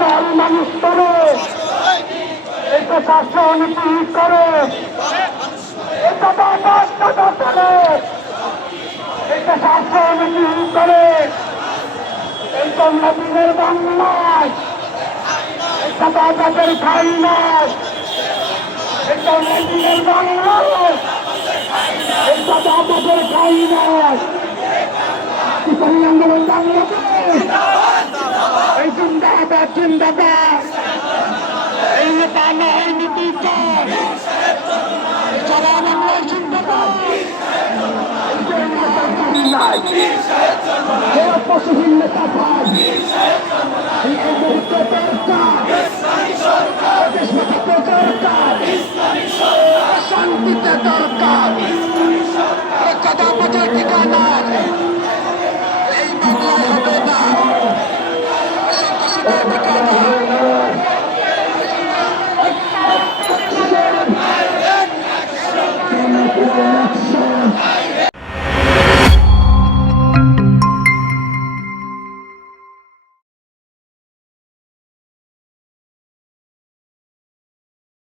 দল মানুষ করে। এটা শাসন কি করে। এটা বাবার কথা করে। এটা শাসন কি করে। এই কন্যা দিনের বাংলায় এটা বাবাদের খাই বাংলায় এটা জিন্দাবাদ এই নেতা নয় নীতি যারা বাংলায় জিন্দাবাদ পশুহীন নেতা ভাই, এই মুহূর্তে দরকার। শান্তিতে দরকার। Yeah.